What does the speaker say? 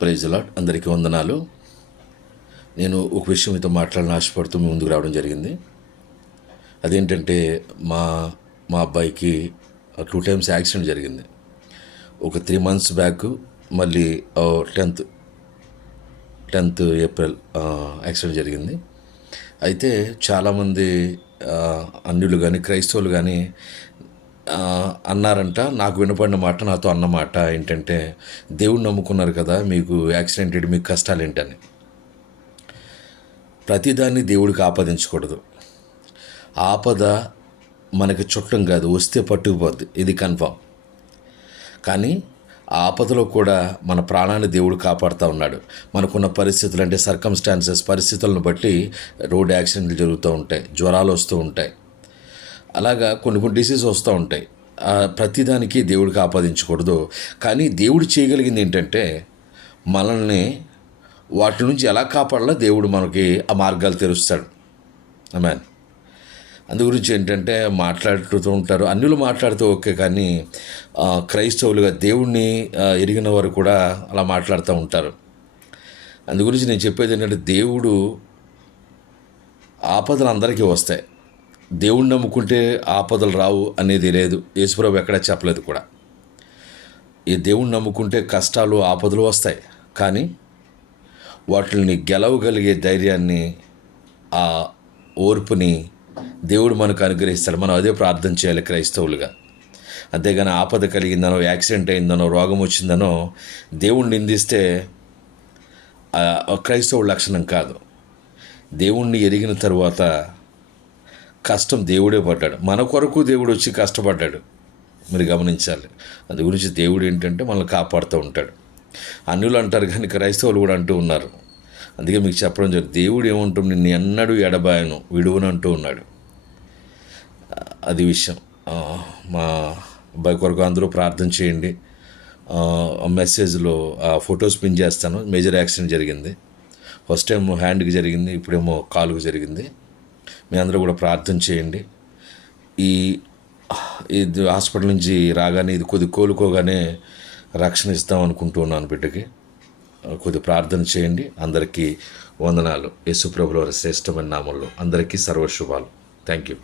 Praise lord, అందరికీ వందనాలు. నేను ఒక విషయం మీతో మాట్లాడాలని ఆశపడుతూ మీ ముందుకు రావడం జరిగింది. అదేంటంటే మా మా అబ్బాయికి 2 times యాక్సిడెంట్ జరిగింది. ఒక 3 months బ్యాక్, మళ్ళీ 10th April యాక్సిడెంట్ జరిగింది. అయితే చాలామంది అన్యులు కానీ క్రైస్తవులు కానీ అన్నారంట. నాకు వినపడిన మాట, నాతో అన్న మాట ఏంటంటే, దేవుడు నమ్ముకున్నారు కదా, మీకు యాక్సిడెంట్ ఏంటి, మీకు కష్టాలు ఏంటని. ప్రతిదాన్ని దేవుడికి ఆపాదించకూడదు. ఆపద మనకి చుట్టం కాదు, వస్తే పట్టుకుపోద్ది, ఇది కన్ఫామ్. కానీ ఆపదలో కూడా మన ప్రాణాన్ని దేవుడు కాపాడుతూ ఉన్నాడు. మనకున్న పరిస్థితులు అంటే సర్కమ్స్టాన్సెస్, పరిస్థితులను బట్టి రోడ్ యాక్సిడెంట్లు జరుగుతూ ఉంటాయి, జ్వరాలు వస్తూ ఉంటాయి, అలాగా కొన్ని డిసీజ్ వస్తూ ఉంటాయి. ప్రతిదానికి దేవుడికి ఆపాదించకూడదు. కానీ దేవుడు చేయగలిగింది ఏంటంటే, మనల్ని వాటి నుంచి ఎలా కాపాడాలో దేవుడు మనకి ఆ మార్గాలు తెరుస్తాడు. ఆమేన్. అందు గురించి ఏంటంటే, మాట్లాడుతూ ఉంటారు, అన్యులు మాట్లాడుతూ ఓకే, కానీ క్రైస్తవులుగా దేవుణ్ణి ఎరిగిన వారు కూడా అలా మాట్లాడుతూ ఉంటారు. అందు గురించి నేను చెప్పేది ఏంటంటే, దేవుడు ఆపదలు అందరికీ వస్తాయి. దేవుణ్ణి నమ్ముకుంటే ఆపదలు రావు అనేది లేదు. యేసుప్రభు ఎక్కడా చెప్పలేదు కూడా. ఈ దేవుణ్ణి నమ్ముకుంటే కష్టాలు, ఆపదలు వస్తాయి, కానీ వాటిని గెలవగలిగే ధైర్యాన్ని, ఆ ఓర్పుని దేవుడు మనకు అనుగ్రహిస్తాడు. మనం అదే ప్రార్థన చేయాలి క్రైస్తవులుగా. అంతేగాని ఆపద కలిగిందనో, యాక్సిడెంట్ అయిందనో, రోగం వచ్చిందనో దేవుణ్ణి నిందిస్తే క్రైస్తవుల లక్షణం కాదు. దేవుణ్ణి ఎరిగిన తరువాత కష్టం దేవుడే పడ్డాడు, మన కొరకు దేవుడు వచ్చి కష్టపడ్డాడు. మీరు గమనించాలి. అందు గురించి దేవుడు ఏంటంటే మనల్ని కాపాడుతూ ఉంటాడు. అన్యులు అంటారు కానీ క్రైస్తవులు కూడా అంటూ ఉన్నారు. అందుకే మీకు చెప్పడం జరిగింది, దేవుడు ఏమంటాం, నిన్ను ఎన్నడూ ఎడబాయను, విడువను అంటూ ఉన్నాడు. అది విషయం. మా అబ్బాయి కొరకు అందరూ ప్రార్థన చేయండి. మెసేజ్లో ఫొటోస్ పిన్ చేస్తాను. మేజర్ యాక్సిడెంట్ జరిగింది. ఫస్ట్ టైం హ్యాండ్కి జరిగింది, ఇప్పుడేమో కాలుకు జరిగింది. మీ అందరూ కూడా ప్రార్థన చేయండి. ఇది హాస్పిటల్ నుంచి రాగానే, ఇది కొద్ది కోలుకోగానే రక్షణ ఇస్తాం అనుకుంటున్నాను బిడ్డకి. కొద్ది ప్రార్థన చేయండి. అందరికీ వందనాలు. యేసు ప్రభువుల శ్రేష్టమైన నామంలో అందరికీ సర్వశుభాలు. Thank you.